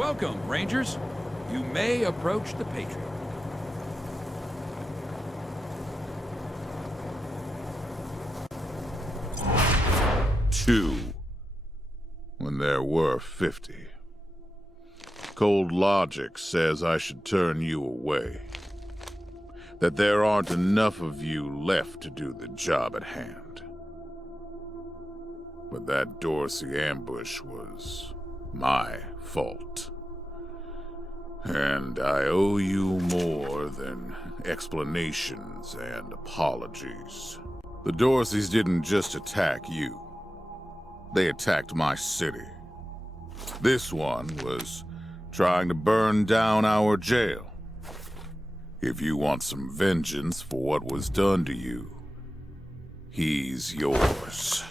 Welcome, Rangers. You may approach the Patriot. 2. When there were 50. Cold logic says I should turn you away. That there aren't enough of you left to do the job at hand. But that Dorsey ambush was my fault. And I owe you more than explanations and apologies. The Dorseys didn't just attack you. They attacked my city. This one was trying to burn down our jail. If you want some vengeance for what was done to you, he's yours.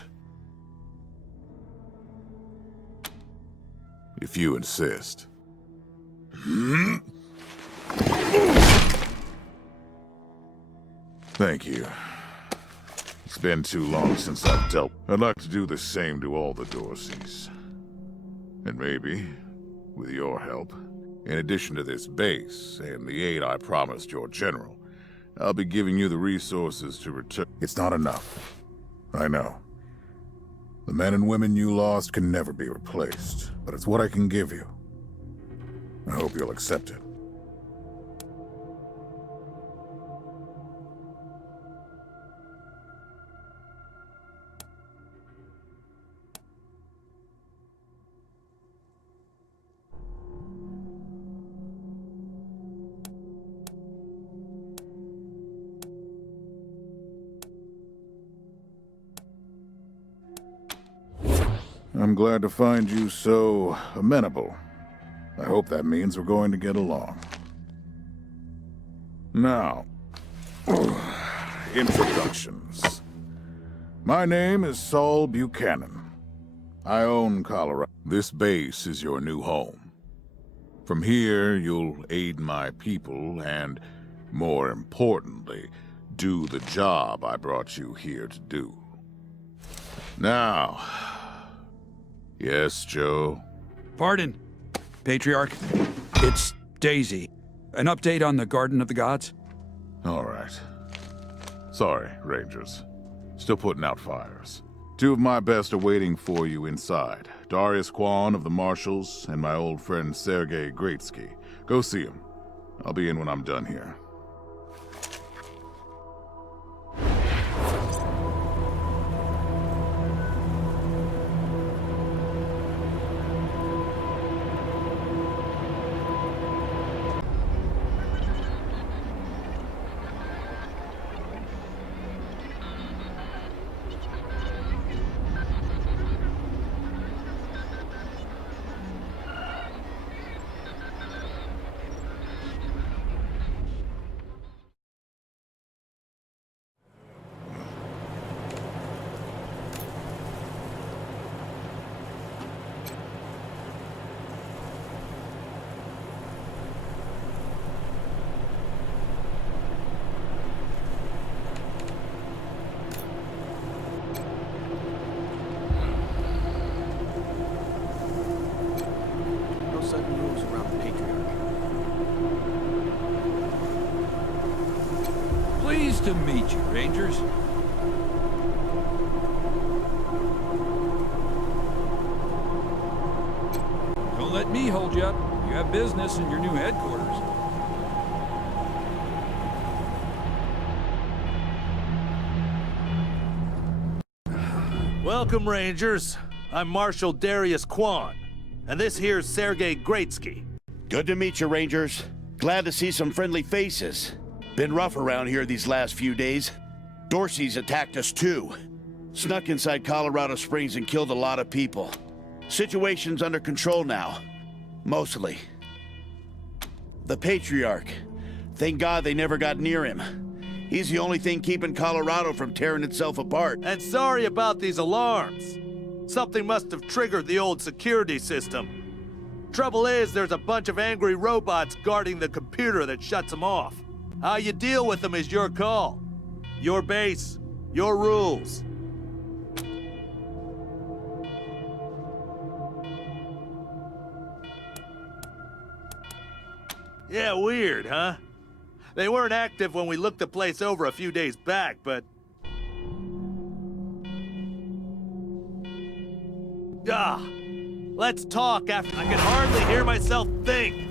If you insist. Thank you. It's been too long since I've dealt. I'd like to do the same to all the Dorseys. And maybe, with your help, in addition to this base and the aid I promised your general, I'll be giving you the resources to return. It's not enough. I know. The men and women you lost can never be replaced, but it's what I can give you. I hope you'll accept it. I'm glad to find you so amenable. I hope that means we're going to get along. Now, introductions. My name is Saul Buchanan. I own Colorado. This base is your new home. From here, you'll aid my people and, more importantly, do the job I brought you here to do. Now... Yes, Joe? Pardon, Patriarch. It's Daisy. An update on the Garden of the Gods? All right. Sorry, Rangers. Still putting out fires. 2 of my best are waiting for you inside. Darius Kwan of the Marshals and my old friend Sergei Greatsky. Go see him. I'll be in when I'm done here. Pleased to meet you, Rangers. Don't let me hold you up. You have business in your new headquarters. Welcome, Rangers. I'm Marshal Darius Kwan, and this here's Sergei Greatsky. Good to meet you, Rangers. Glad to see some friendly faces. Been rough around here these last few days. Dorsey's attacked us too. Snuck inside Colorado Springs and killed a lot of people. Situation's under control now. Mostly. The Patriarch. Thank God they never got near him. He's the only thing keeping Colorado from tearing itself apart. And sorry about these alarms. Something must have triggered the old security system. Trouble is, there's a bunch of angry robots guarding the computer that shuts them off. How you deal with them is your call. Your base, your rules. Yeah, weird, huh? They weren't active when we looked the place over a few days back, but... Ah, let's talk after I can hardly hear myself think.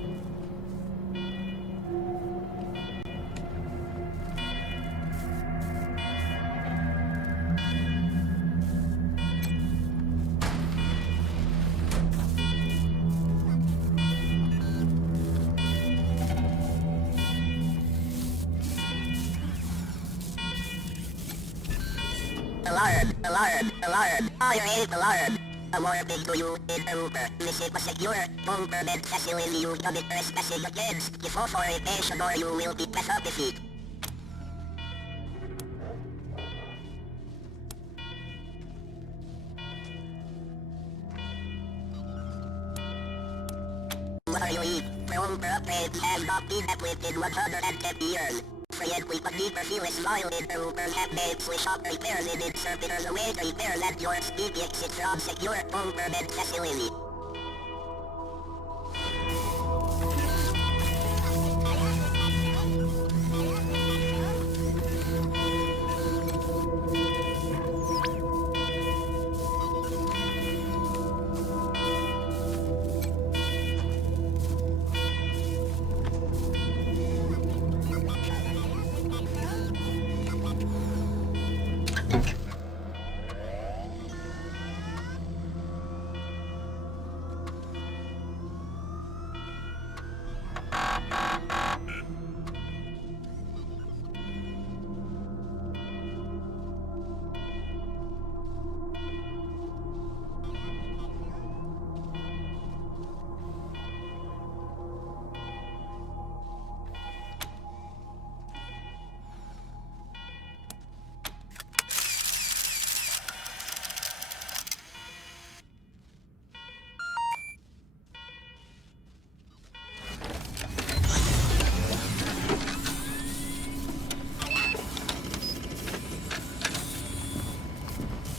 Alarm! Alarm! Alarm! Fire aid alarm! A warning to you, intruder. Visit a secure, government facility you commit trespassing against. Give authorization or you will be disqualified. What are you eat? From property has not been equipped in 110 years. Friend, we could never feel a smile in the Uber have made switch up repairs in interpreters away repairs at your speed exit from secure government facility.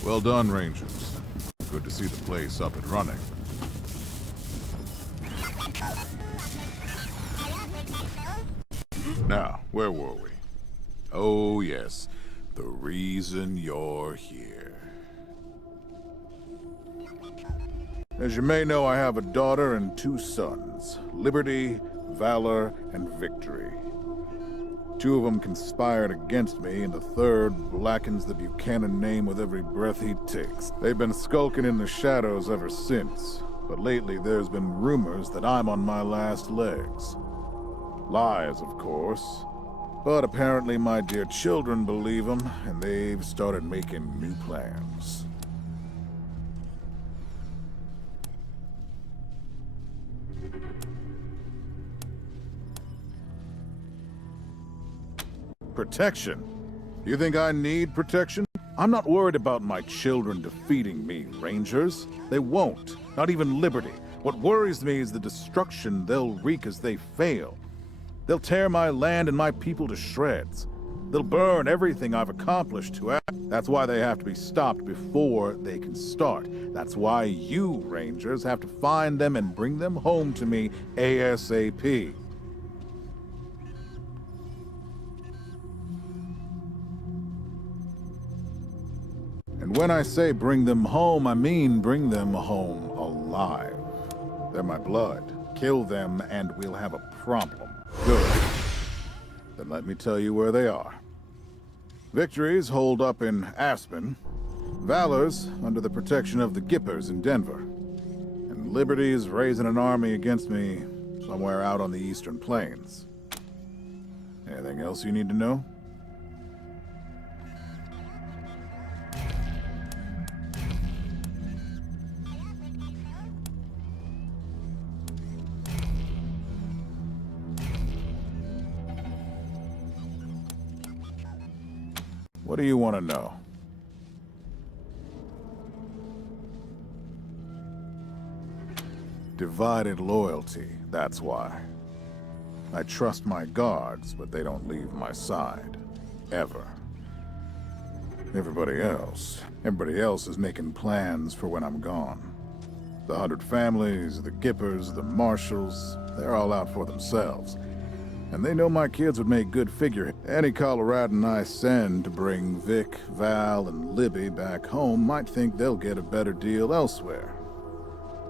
Well done, Rangers. Good to see the place up and running. Now, where were we? Oh, yes. The reason you're here. As you may know, I have a daughter and 2 sons. Liberty, Valor, and Victory. 2 of them conspired against me, and the 3rd blackens the Buchanan name with every breath he takes. They've been skulking in the shadows ever since, but lately there's been rumors that I'm on my last legs. Lies, of course, but apparently my dear children believe them, and they've started making new plans. Protection? You think I need protection? I'm not worried about my children defeating me, Rangers. They won't. Not even Liberty. What worries me is the destruction they'll wreak as they fail. They'll tear my land and my people to shreds. They'll burn everything I've accomplished to act. That's why they have to be stopped before they can start. That's why you, Rangers, have to find them and bring them home to me ASAP. And when I say bring them home, I mean bring them home alive. They're my blood. Kill them and we'll have a problem. Good. Then let me tell you where they are. Victory's holed up in Aspen. Valor's under the protection of the Gippers in Denver. And Liberty's raising an army against me somewhere out on the Eastern Plains. Anything else you need to know? What do you want to know? Divided loyalty, that's why. I trust my guards, but they don't leave my side. Ever. Everybody else is making plans for when I'm gone. The 100 families, the Gippers, the Marshals, they're all out for themselves. And they know my kids would make good figure. Any Coloradan I send to bring Vic, Val, and Libby back home might think they'll get a better deal elsewhere.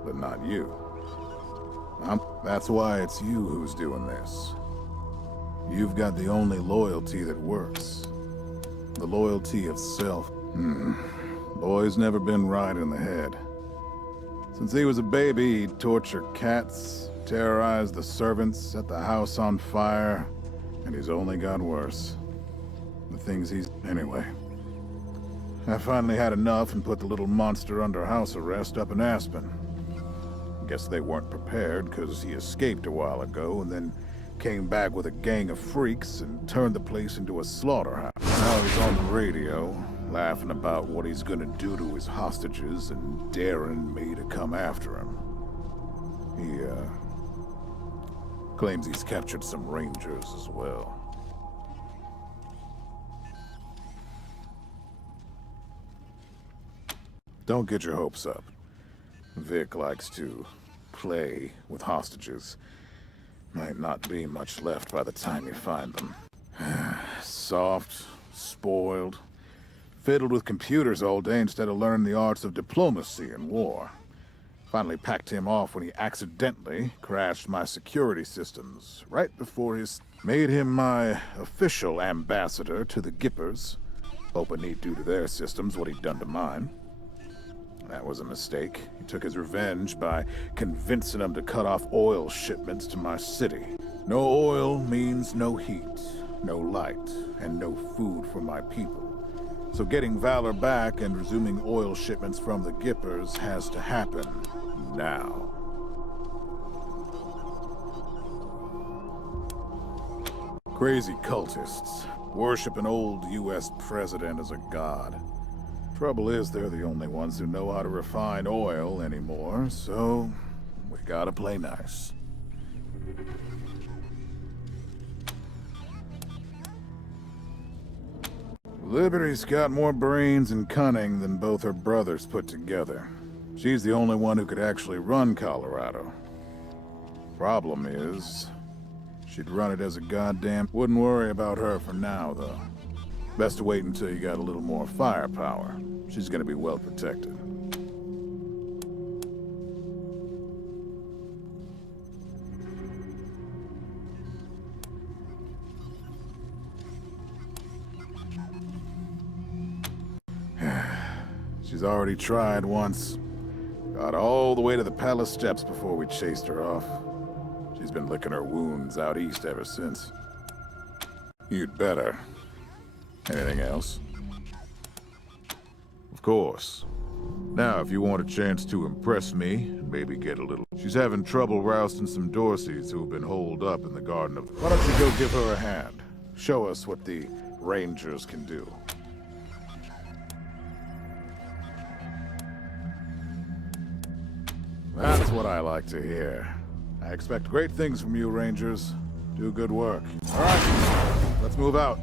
But not you. That's why it's you who's doing this. You've got the only loyalty that works. The loyalty of self. Boy's never been right in the head. Since he was a baby, he'd torture cats, terrorize the servants, set the house on fire, and he's only got worse. The things he's... Anyway. I finally had enough and put the little monster under house arrest up in Aspen. Guess they weren't prepared, because he escaped a while ago and then came back with a gang of freaks and turned the place into a slaughterhouse. Now he's on the radio, laughing about what he's gonna do to his hostages and daring me to come after him. He, claims he's captured some rangers as well. Don't get your hopes up. Vic likes to play with hostages. Might not be much left by the time you find them. Soft, spoiled, fiddled with computers all day instead of learning the arts of diplomacy and war. Finally packed him off when he accidentally crashed my security systems right before his... Made him my official ambassador to the Gippers. Hoping he'd do to their systems what he'd done to mine. That was a mistake. He took his revenge by convincing them to cut off oil shipments to my city. No oil means no heat, no light, and no food for my people. So getting Valor back and resuming oil shipments from the Gippers has to happen now. Crazy cultists worship an old U.S. president as a god. Trouble is, they're the only ones who know how to refine oil anymore, so we gotta play nice. Liberty's got more brains and cunning than both her brothers put together. She's the only one who could actually run Colorado. Problem is, she'd run it as a goddamn... Wouldn't worry about her for now, though. Best to wait until you got a little more firepower. She's gonna be well protected. She's already tried once. Got all the way to the palace steps before we chased her off. She's been licking her wounds out east ever since. You'd better. Anything else? Of course. Now, if you want a chance to impress me, and maybe get a little... She's having trouble rousting some Dorseys who've been holed up in the Garden of... Why don't you go give her a hand? Show us what the Rangers can do. That's what I like to hear. I expect great things from you, Rangers. Do good work. All right, let's move out.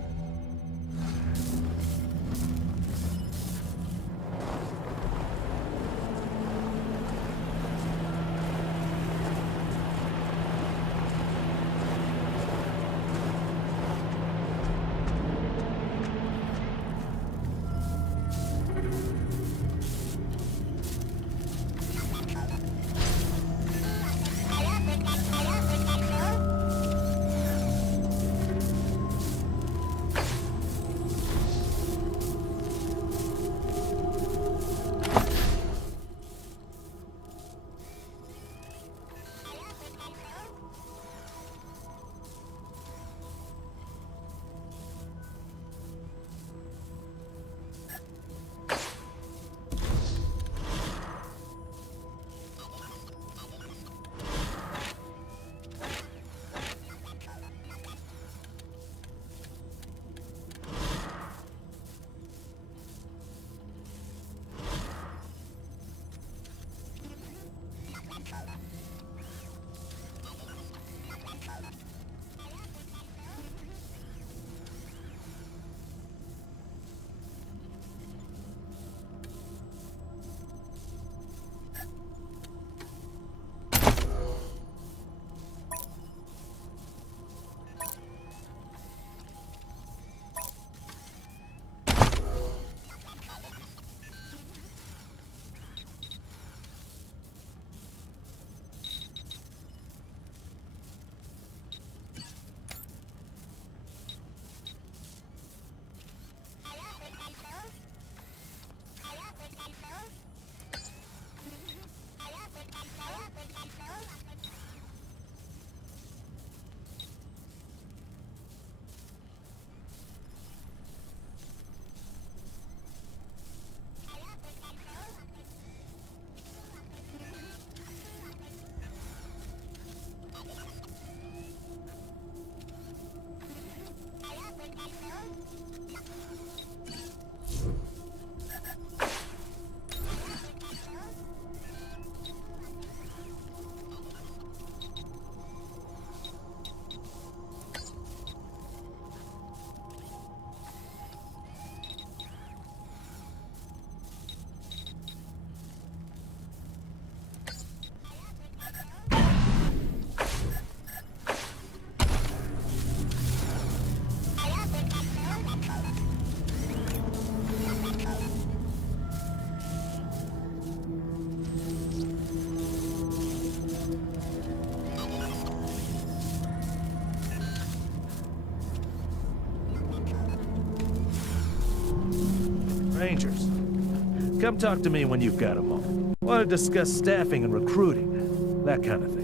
Rangers. Come talk to me when you've got a moment. Want to discuss staffing and recruiting, that kind of thing.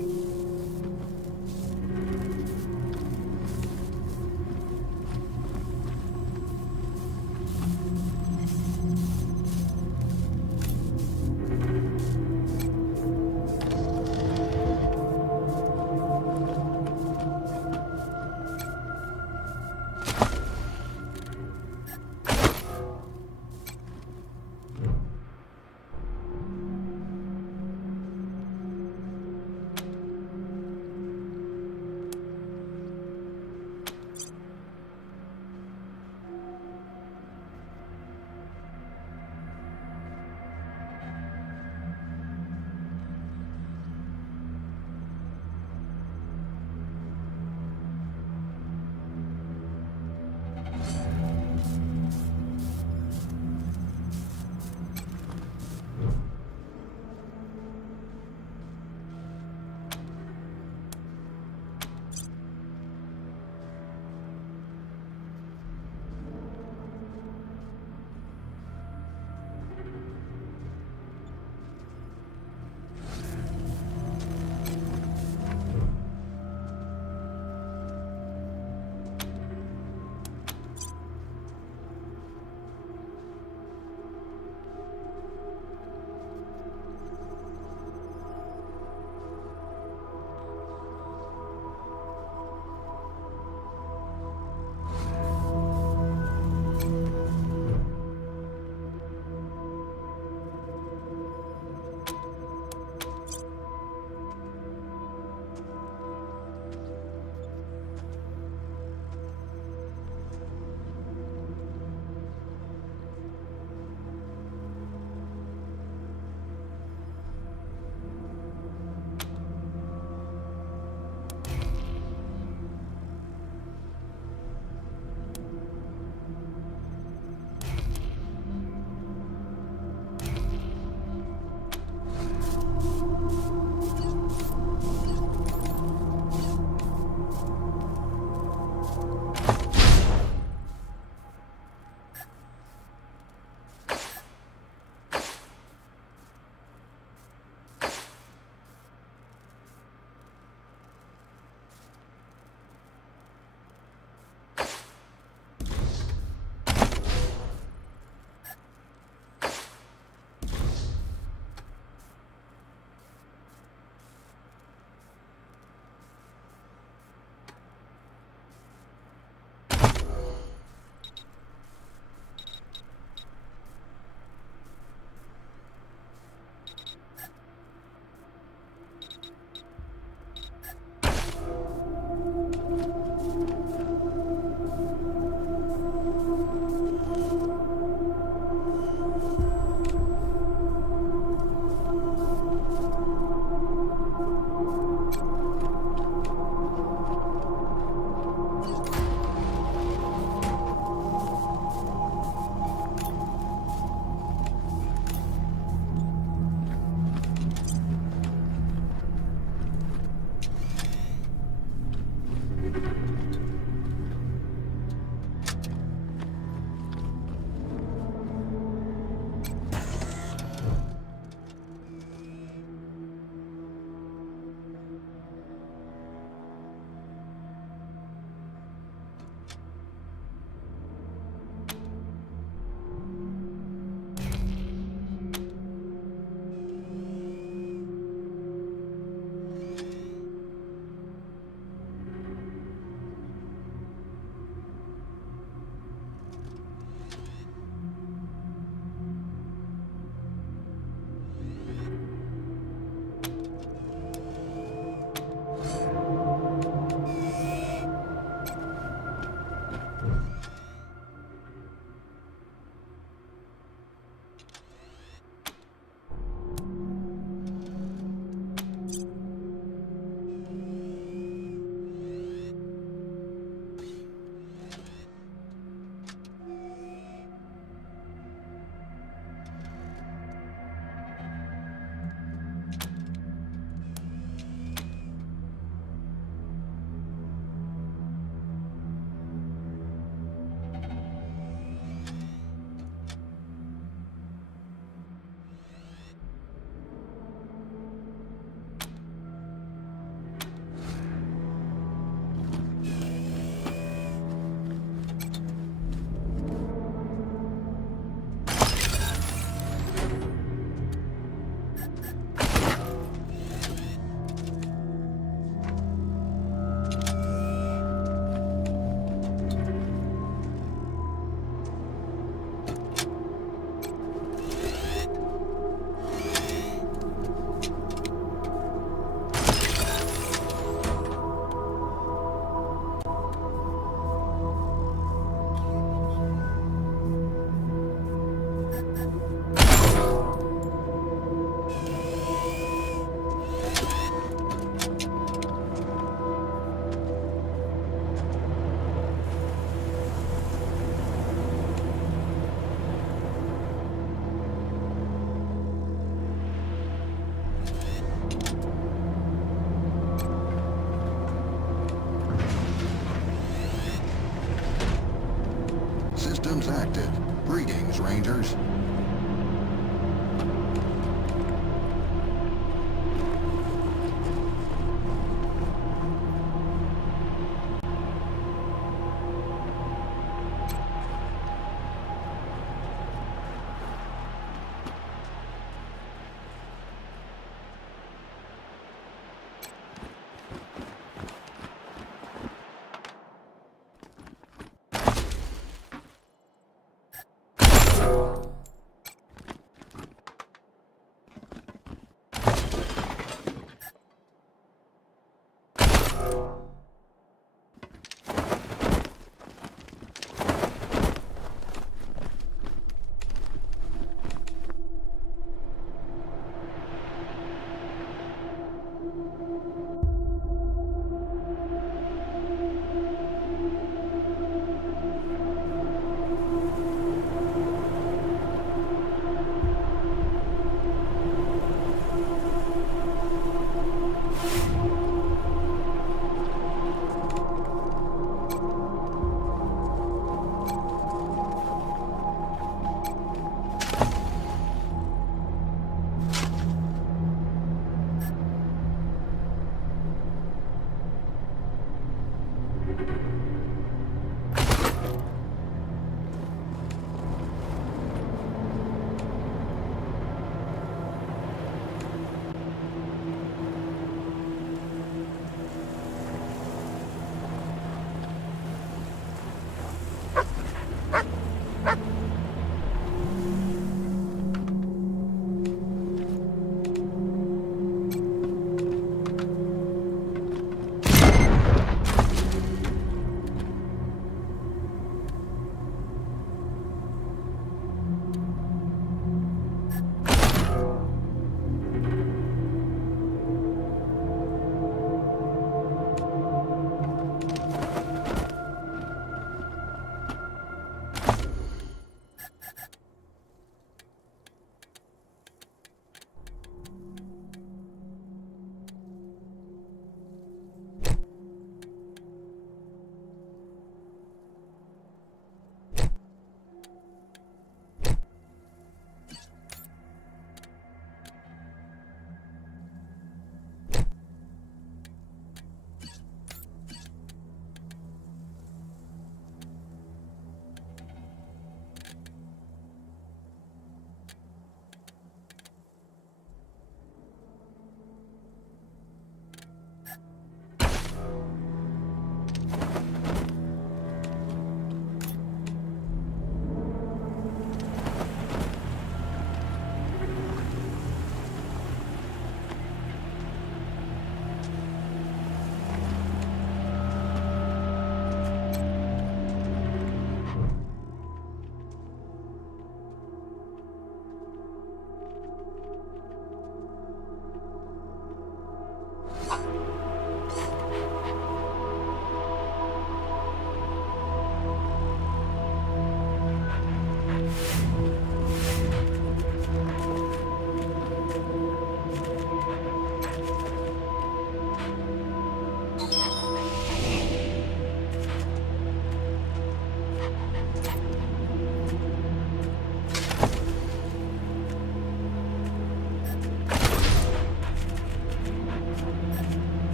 fuckers.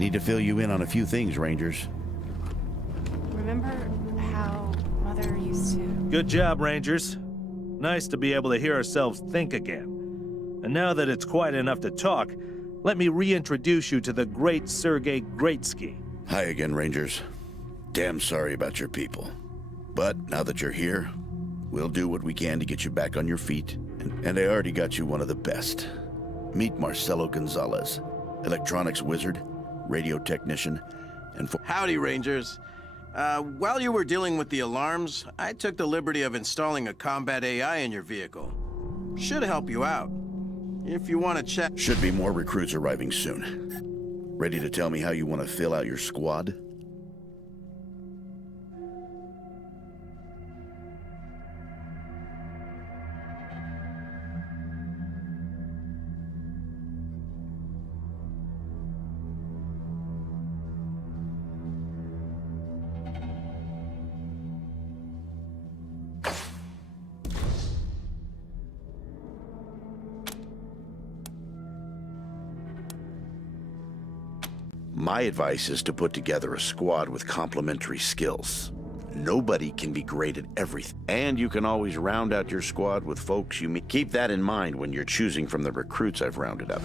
Need to fill you in on a few things, Rangers. Remember how Mother used to... Good job, Rangers. Nice to be able to hear ourselves think again. And now that it's quiet enough to talk, let me reintroduce you to the great Sergei Greatsky. Hi again, Rangers. Damn sorry about your people. But now that you're here, we'll do what we can to get you back on your feet. And I already got you one of the best. Meet Marcelo Gonzalez, electronics wizard, radio technician, and Howdy, Rangers. While you were dealing with the alarms, I took the liberty of installing a combat AI in your vehicle. Should help you out. If you want to check... Should be more recruits arriving soon. Ready to tell me how you want to fill out your squad? My advice is to put together a squad with complementary skills. Nobody can be great at everything. And you can always round out your squad with folks you meet. Keep that in mind when you're choosing from the recruits I've rounded up.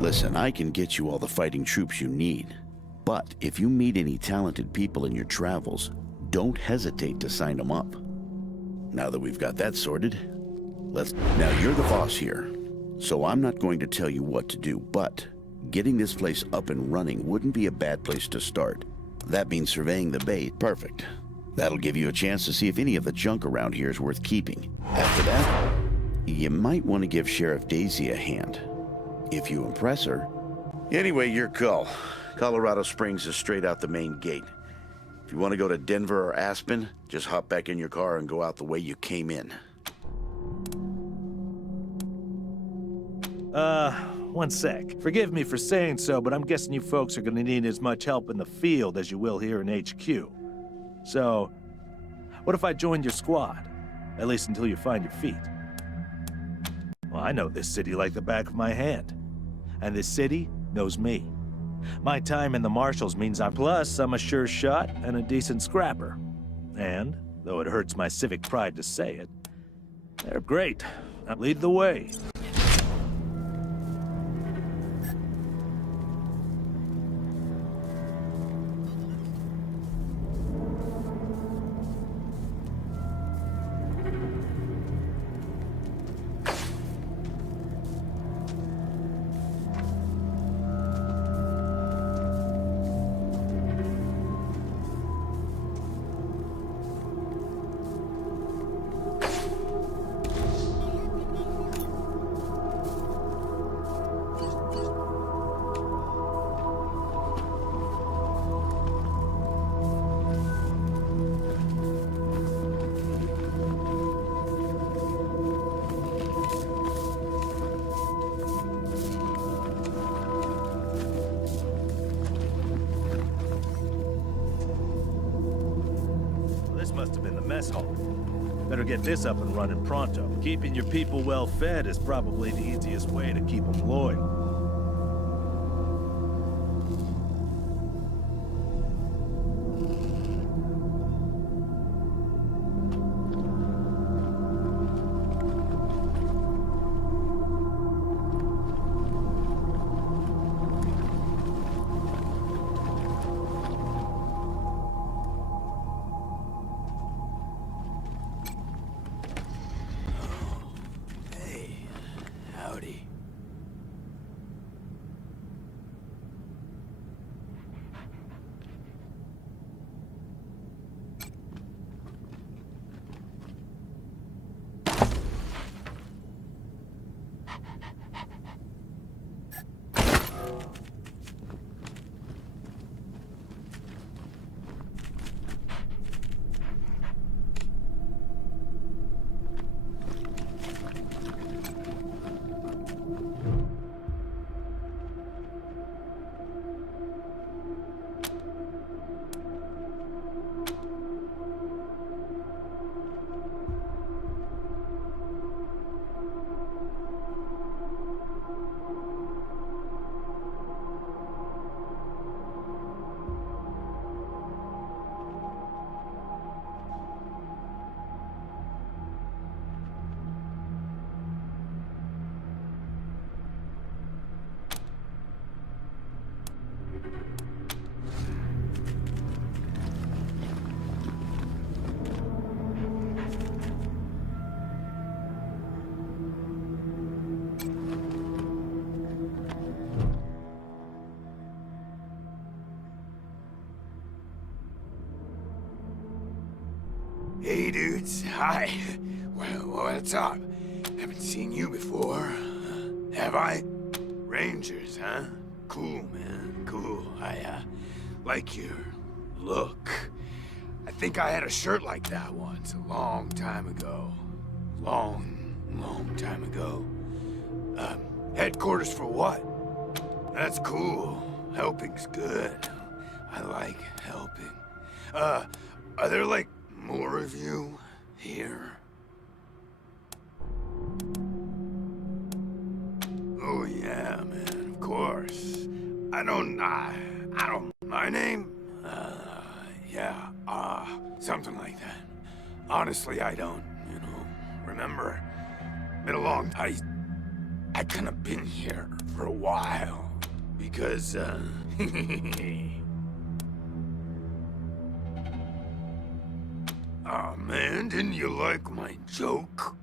Listen, I can get you all the fighting troops you need. But if you meet any talented people in your travels, don't hesitate to sign them up. Now that we've got that sorted, Now, you're the boss here, so I'm not going to tell you what to do, but getting this place up and running wouldn't be a bad place to start. That means surveying the bay. Perfect. That'll give you a chance to see if any of the junk around here is worth keeping. After that, you might want to give Sheriff Daisy a hand. If you impress her. Anyway, your call. Colorado Springs is straight out the main gate. If you want to go to Denver or Aspen, just hop back in your car and go out the way you came in. one sec. Forgive me for saying so, but I'm guessing you folks are gonna need as much help in the field as you will here in HQ. So, what if I joined your squad? At least until you find your feet. Well, I know this city like the back of my hand. And this city knows me. My time in the Marshals means I'm a sure shot and a decent scrapper. And, though it hurts my civic pride to say it, they're great. Now lead the way. This must have been the mess hall. Better get this up and running pronto. Keeping your people well fed is probably the easiest way to keep them loyal. Hey, dudes. Hi. Well, what's up? Haven't seen you before. Have I? Rangers, huh? Cool, man. Cool. I like your look. I think I had a shirt like that once, a long time ago. Long time ago. Headquarters for what? That's cool. Helping's good. I like helping. Are there, like, more of you here? Oh yeah, man, of course. I don't, my name? Something like that. Honestly, I don't, remember. Been a long time. I kinda been here for a while. Because, Aw, man, didn't you like my joke?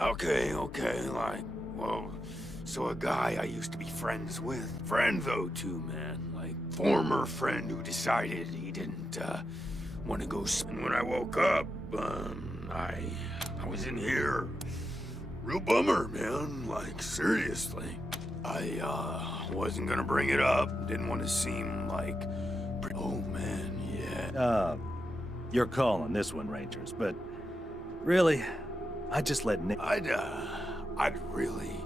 Okay, like, well, so a guy I used to be friends with. Friend, though, too, man. Like, former friend who decided he didn't, want to go and when I woke up, I was in here. Real bummer, man. Like, seriously. I, wasn't gonna bring it up. Didn't want to seem like... Oh, man, yeah. Your call on this one, Rangers, but really, I just let Nick... I'd really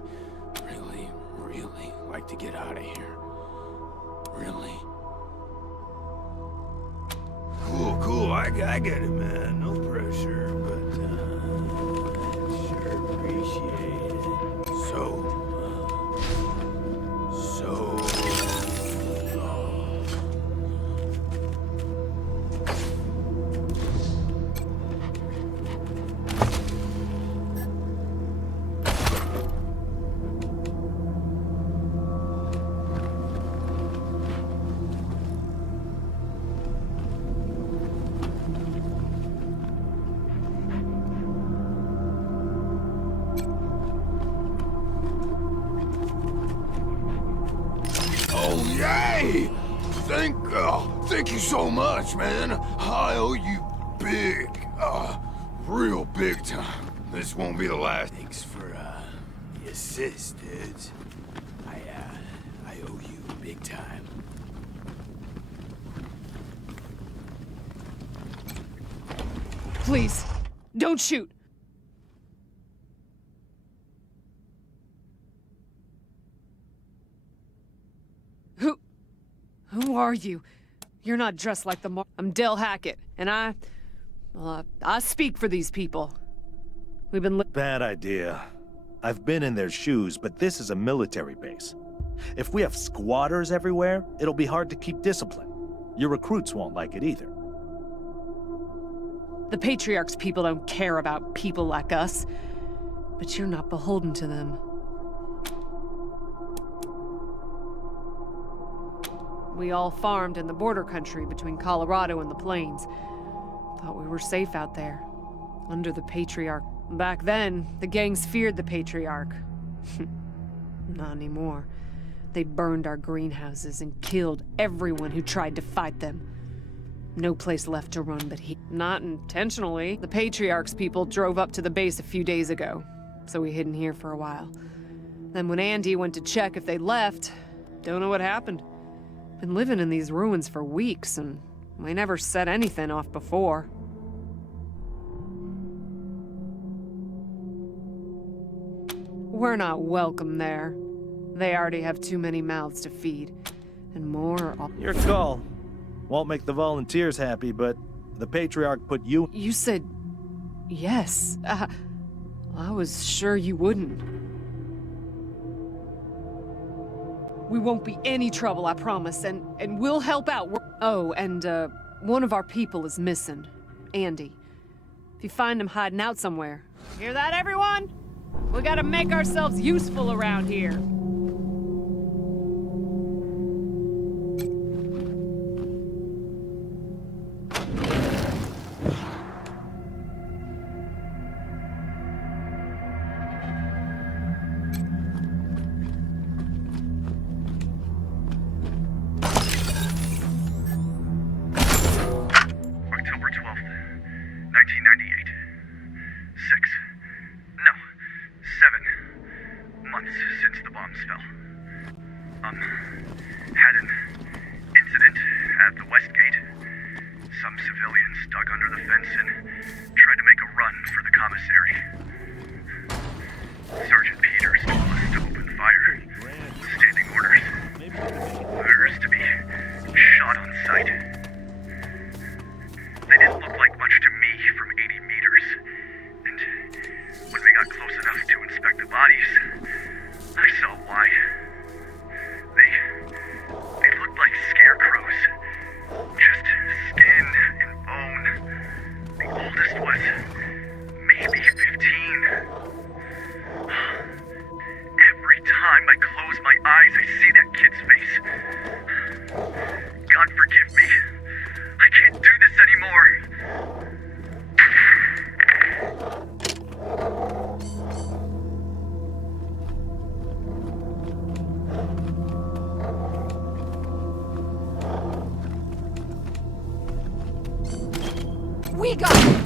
really like to get out of here. Really. Cool, I get it, man. No pressure, but, sure appreciate it. So... Yay! Thank you so much, man. I owe you big, real big time. This won't be the last. Thanks for, the assist, dudes. I owe you big time. Please, don't shoot. Who are you? You're not dressed like the I'm Del Hackett, and I speak for these people. We've been Bad idea. I've been in their shoes, but this is a military base. If we have squatters everywhere, it'll be hard to keep discipline. Your recruits won't like it either. The Patriarch's people don't care about people like us, but you're not beholden to them. We all farmed in the border country between Colorado and the plains. Thought we were safe out there, under the Patriarch. Back then, the gangs feared the Patriarch. Not anymore. They burned our greenhouses and killed everyone who tried to fight them. No place left to run but he. Not intentionally. The Patriarch's people drove up to the base a few days ago, so we hid in here for a while. Then when Andy went to check if they left, don't know what happened. Been living in these ruins for weeks, and we never set anything off before. We're not welcome there. They already have too many mouths to feed, and more are... Your call. Won't make the volunteers happy, but the Patriarch put you... You said yes. I was sure you wouldn't. We won't be any trouble, I promise, and we'll help out. Oh, and one of our people is missing. Andy. If you find him hiding out somewhere. Hear that, everyone? We gotta make ourselves useful around here. Had an incident at the West Gate. Some civilians dug under the fence and tried to make a run for the commissary. Sergeant Peters told us to open fire. Standing orders. Orders to be shot on sight. They didn't look like much to me from 80 meters. And when we got close enough to inspect the bodies, I saw why. They looked like scarecrows. Just skin and bone. The oldest was maybe 15. Every time I close my eyes, I see that kid's face. God forgive me. I can't do this anymore. We got this!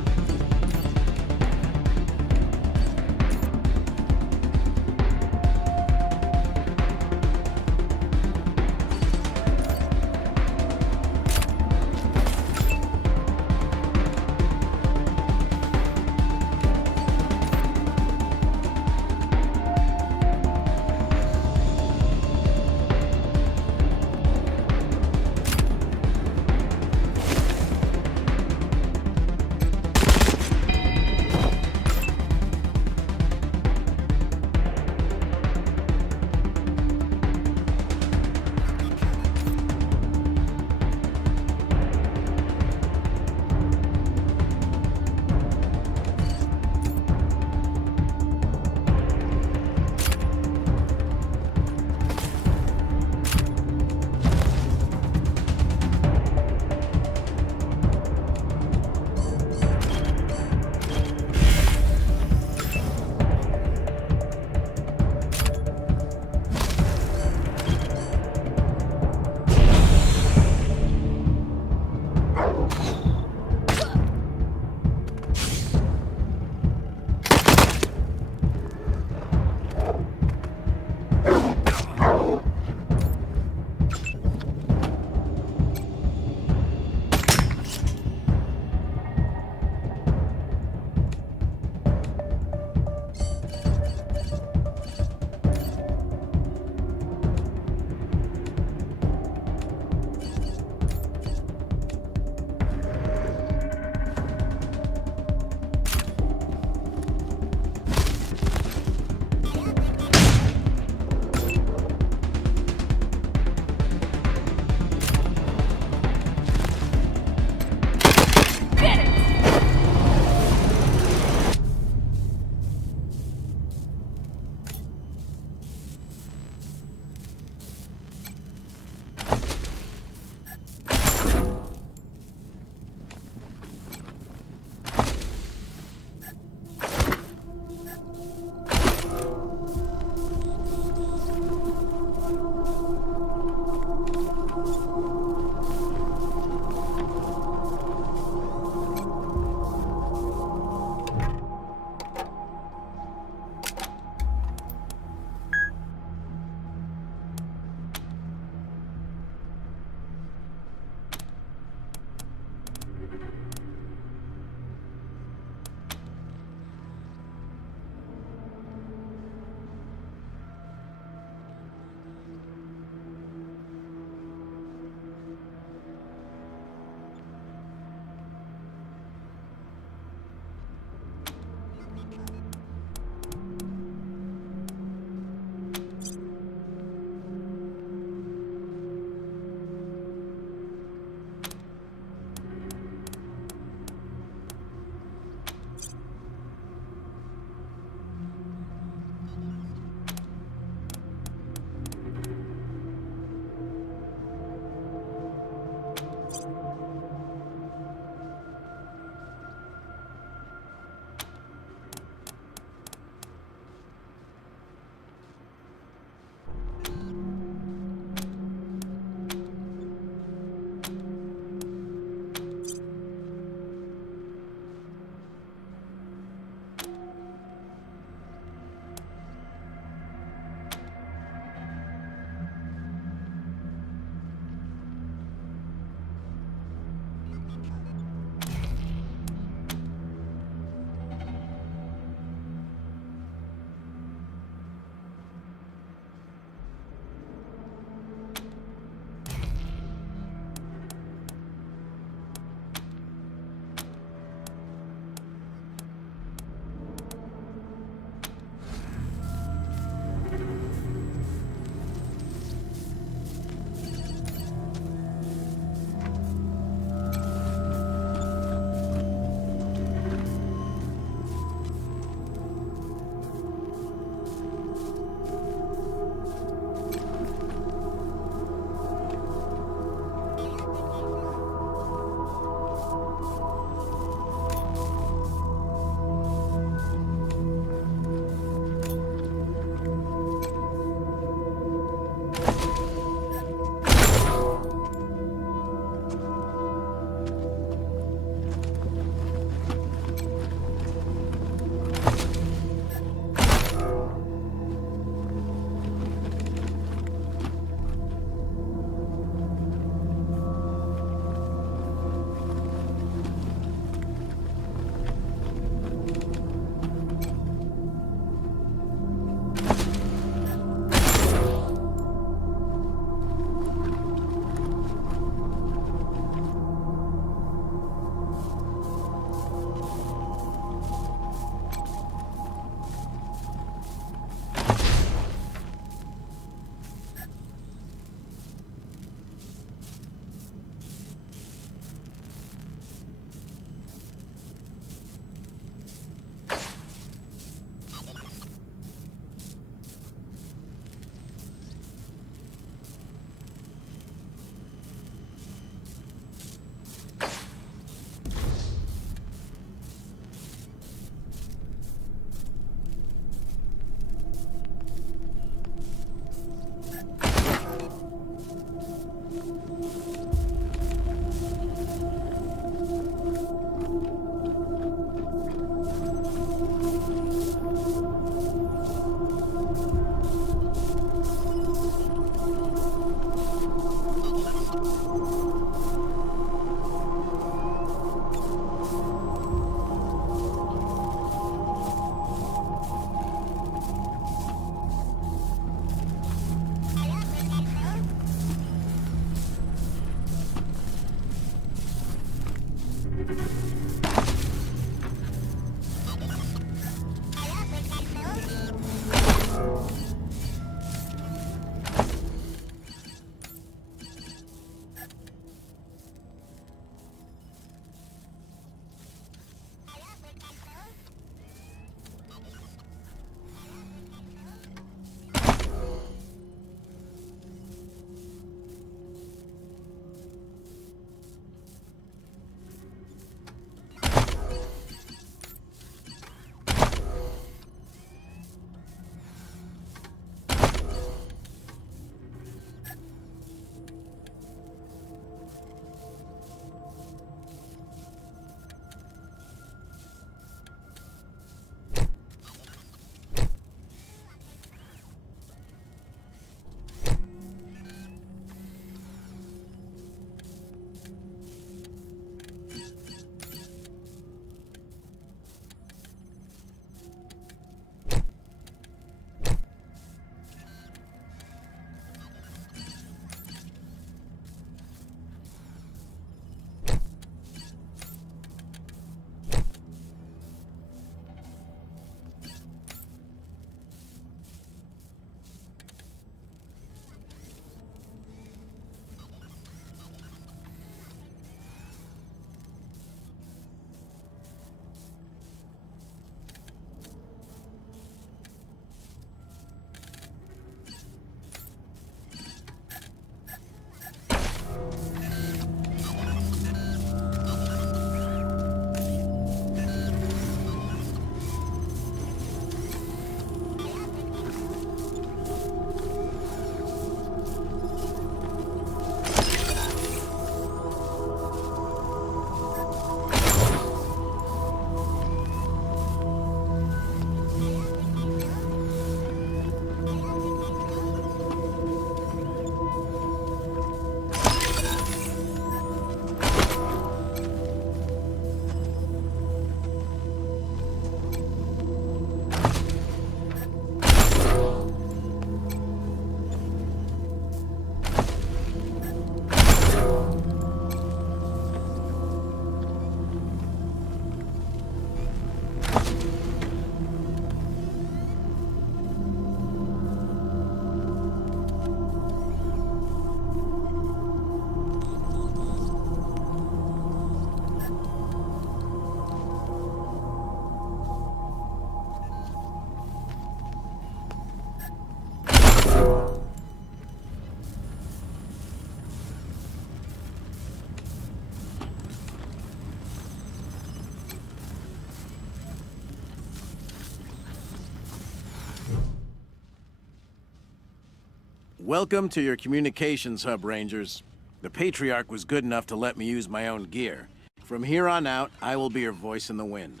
Welcome to your communications hub, Rangers. The Patriarch was good enough to let me use my own gear. From here on out, I will be your voice in the wind.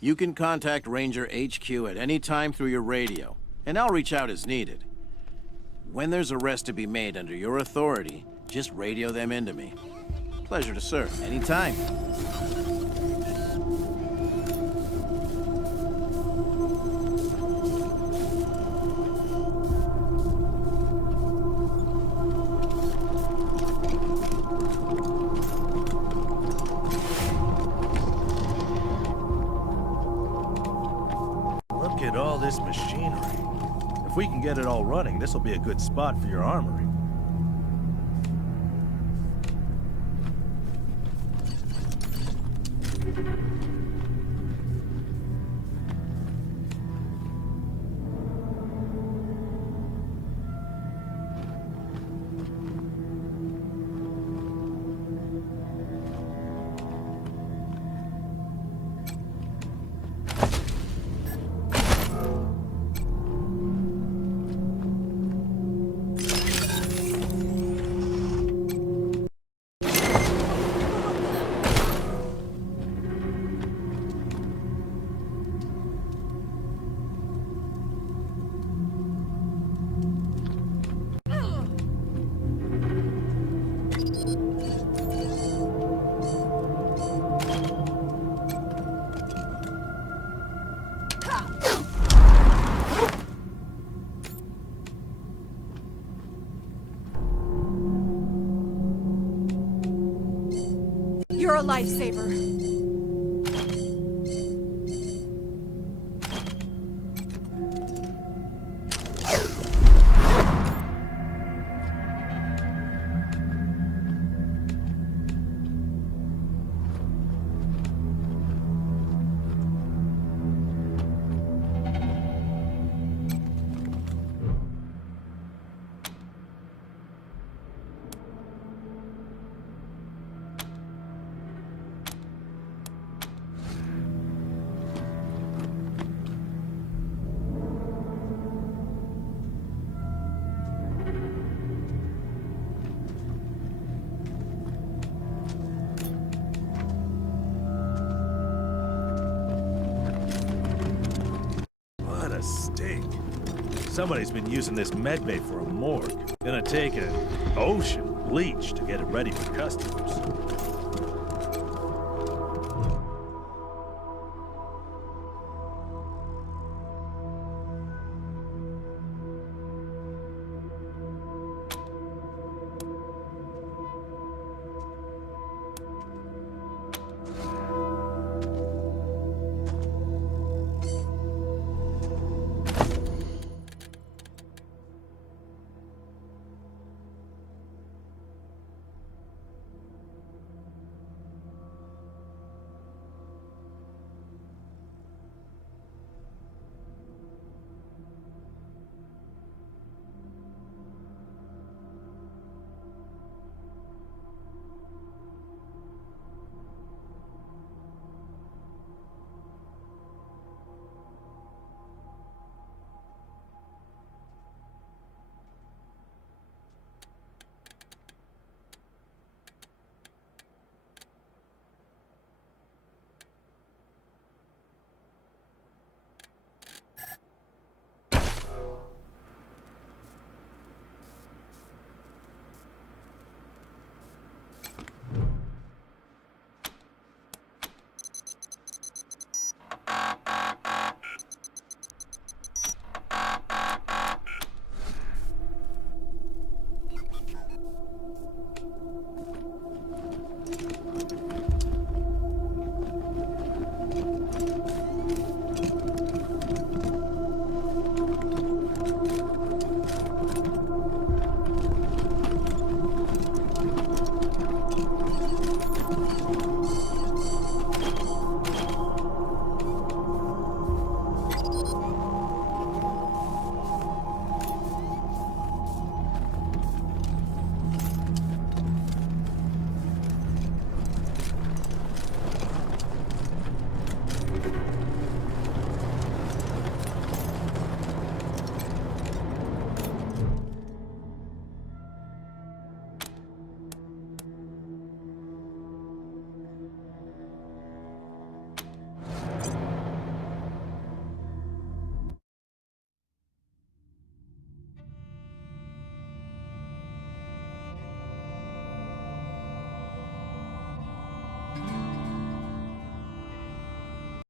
You can contact Ranger HQ at any time through your radio, and I'll reach out as needed. When there's arrests to be made under your authority, just radio them into me. Pleasure to serve, anytime. Look at all this machinery. If we can get it all running, this will be a good spot for your armory. You're a lifesaver. Stink. Somebody's been using this medbay for a morgue. Gonna take an ocean bleach to get it ready for customers.